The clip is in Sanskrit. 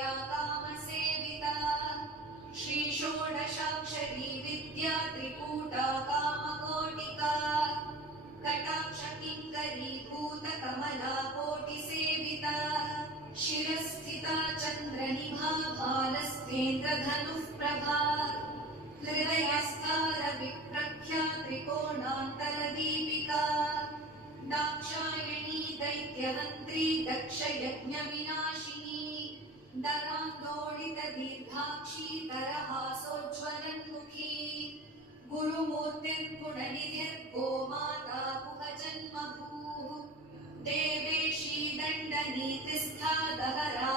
विद्या कामसेविता श्रीषोडशाक्षरी विद्या त्रिकूटा कामकोटिका कटाक्ष किङ्करीभूत कमला कोटिसेविता शिरस्थिता चन्द्रनिभा भालस्तेन्द्रधनुः प्रभा हृदयस्थार विप्रख्या त्रिकोणान्तरदीपिका दाक्षायणी दैत्यहन्त्री दक्षयज्ञविनाशिनी दरान्दोडितदीर्घाक्षी तरहासोज्ज्वलन्मुखी गुरुमूर्तिर्गुणनिधिर्गोमाता गुहजन्मभूः देवेशी दण्डनीतिस्था दहरा